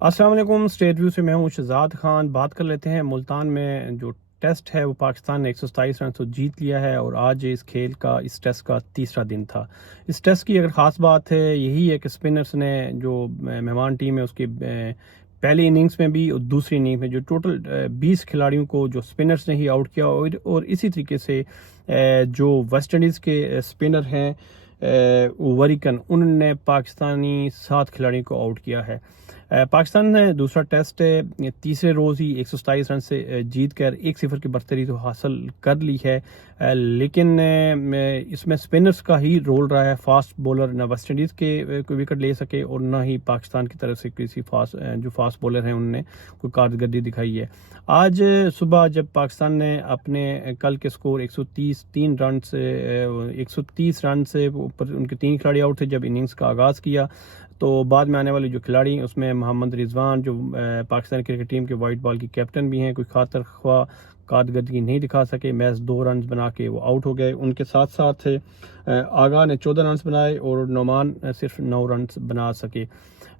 अस्सलाम वालेकुम। State view से मैं हूं शहजाद खान। बात कर लेते हैं मुल्तान में जो टेस्ट है वो पाकिस्तान ने 127 रन से जीत लिया है और आज इस खेल का इस टेस्ट का तीसरा दिन था। इस टेस्ट की अगर ख़ास बात है यही है कि स्पिनर्स ने जो मेहमान टीम है उसकी पहली इनिंग्स में भी और दूसरी इनिंग्स में जो टोटल 20 खिलाड़ियों को जो स्पिनर्स ने ही आउट किया और इसी तरीके से जो वेस्ट इंडीज़ के स्पिनर हैं वरिकन उन्होंने पाकिस्तानी 7 खिलाड़ियों को आउट किया है। पाकिस्तान ने दूसरा टेस्ट तीसरे रोज़ ही 127 रन से जीत कर 1-0 की बढ़तरी तो हासिल कर ली है, लेकिन इसमें स्पिनर्स का ही रोल रहा है। फास्ट बॉलर ना वेस्ट इंडीज़ के कोई विकेट ले सके और ना ही पाकिस्तान की तरफ से किसी जो फास्ट बॉलर हैं उनने कोई कारकर्दगी दिखाई है। आज सुबह जब पाकिस्तान ने अपने कल के स्कोर 130 रन से 130 रन से ऊपर उनके 3 खिलाड़ी आउट थे जब इनिंग्स का आगाज़ किया, तो बाद में आने वाले जो खिलाड़ी हैं उसमें मोहम्मद रिजवान जो पाकिस्तान क्रिकेट टीम के वाइट बॉल की कैप्टन भी हैं, कोई खातर ख्वाह कारकर्दगी नहीं दिखा सके। मैच 2 रन बना के वो आउट हो गए। उनके साथ साथ आगा ने 14 रन बनाए और नोमान सिर्फ 9 रन बना सके।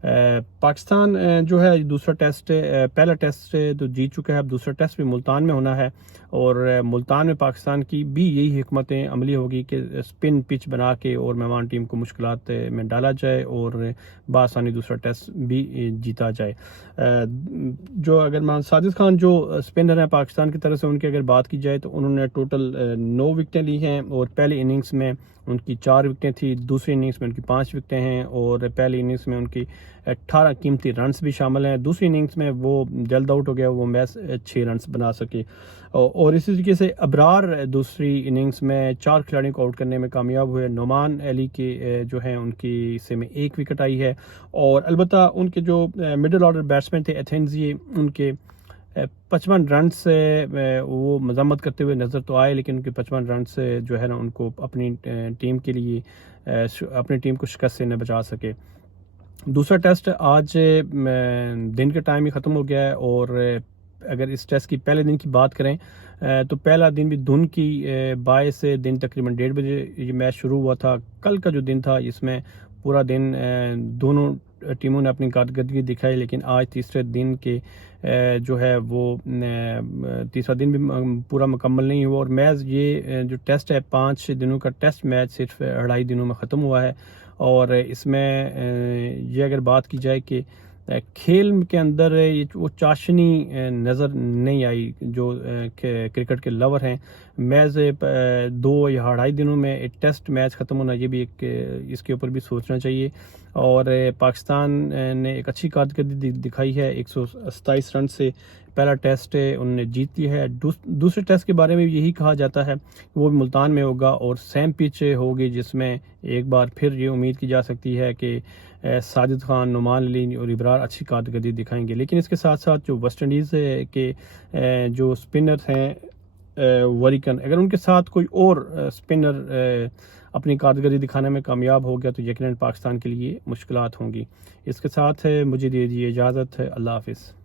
पाकिस्तान जो है दूसरा टेस्ट पहला टेस्ट तो जीत चुका है, अब दूसरा टेस्ट भी मुल्तान में होना है और मुल्तान में पाकिस्तान की भी यही हिकमत अमली होगी कि स्पिन पिच बना के और मेहमान टीम को मुश्किलात में डाला जाए और बआसानी दूसरा टेस्ट भी जीता जाए। जो अगर मान साजिद खान जो स्पिनर हैं पाकिस्तान की तरफ से उनकी अगर बात की जाए तो उन्होंने टोटल 9 विकेटें ली हैं और पहली इनिंग्स में उनकी 4 विकेटें थी, दूसरी इनिंग्स में उनकी 5 विकेटें हैं और पहली इनिंग्स में उनकी 18 कीमती रन्स भी शामिल हैं। दूसरी इनिंग्स में वो जल्द आउट हो गया, वो मैच 6 रन्स बना सके और इसी तरीके से अबरार दूसरी इनिंग्स में 4 खिलाड़ियों को आउट करने में कामयाब हुए। नोमान अली के जो हैं उनकी हिस्से में 1 विकेट आई है और अलबत्ता उनके जो मिडिल ऑर्डर बैट्समैन थे एथेंजी उनके 55 रन से वो मजम्मत करते हुए नज़र तो आए, लेकिन उनके 55 रन से जो है ना उनको अपनी टीम के लिए अपनी टीम को शिकस्त से न बचा सके। दूसरा टेस्ट आज दिन के टाइम ही ख़त्म हो गया है और अगर इस टेस्ट की पहले दिन की बात करें तो पहला दिन भी धुन की बायस से दिन तकरीबन 1:30 बजे ये मैच शुरू हुआ था। कल का जो दिन था इसमें पूरा दिन दोनों टीमों ने अपनी कारकर्दगी दिखाई, लेकिन आज तीसरे दिन के जो है वो तीसरा दिन भी पूरा मुकम्मल नहीं हुआ और मैच ये जो टेस्ट है 5 दिनों का टेस्ट मैच सिर्फ 2.5 दिनों में ख़त्म हुआ है और इसमें ये अगर बात की जाए कि खेल के अंदर ये वो चाशनी नज़र नहीं आई जो क्रिकेट के लवर हैं। मैच 2 या 2.5 दिनों में एक टेस्ट मैच ख़त्म होना ये भी एक इसके ऊपर भी सोचना चाहिए और पाकिस्तान ने एक अच्छी कारकर्दगी दिखाई है। 127 रन से पहला टेस्ट उन्होंने जीत लिया है। दूसरे टेस्ट के बारे में भी यही कहा जाता है कि वो भी मुल्तान में होगा और सेम पिच होगी जिसमें एक बार फिर ये उम्मीद की जा सकती है कि साजिद खान, नोमान अली और इब्रार अच्छी कारकर्दगी दिखाएंगे। लेकिन इसके साथ साथ जो वेस्ट इंडीज़ के जो स्पिनर हैं वरिकन, अगर उनके साथ कोई और स्पिनर अपनी कारकर्दगी दिखाने में कामयाब हो गया तो यकीनन पाकिस्तान के लिए मुश्किलात होंगी। इसके साथ मुझे दे दीजिए इजाज़त। अल्लाह हाफिज़।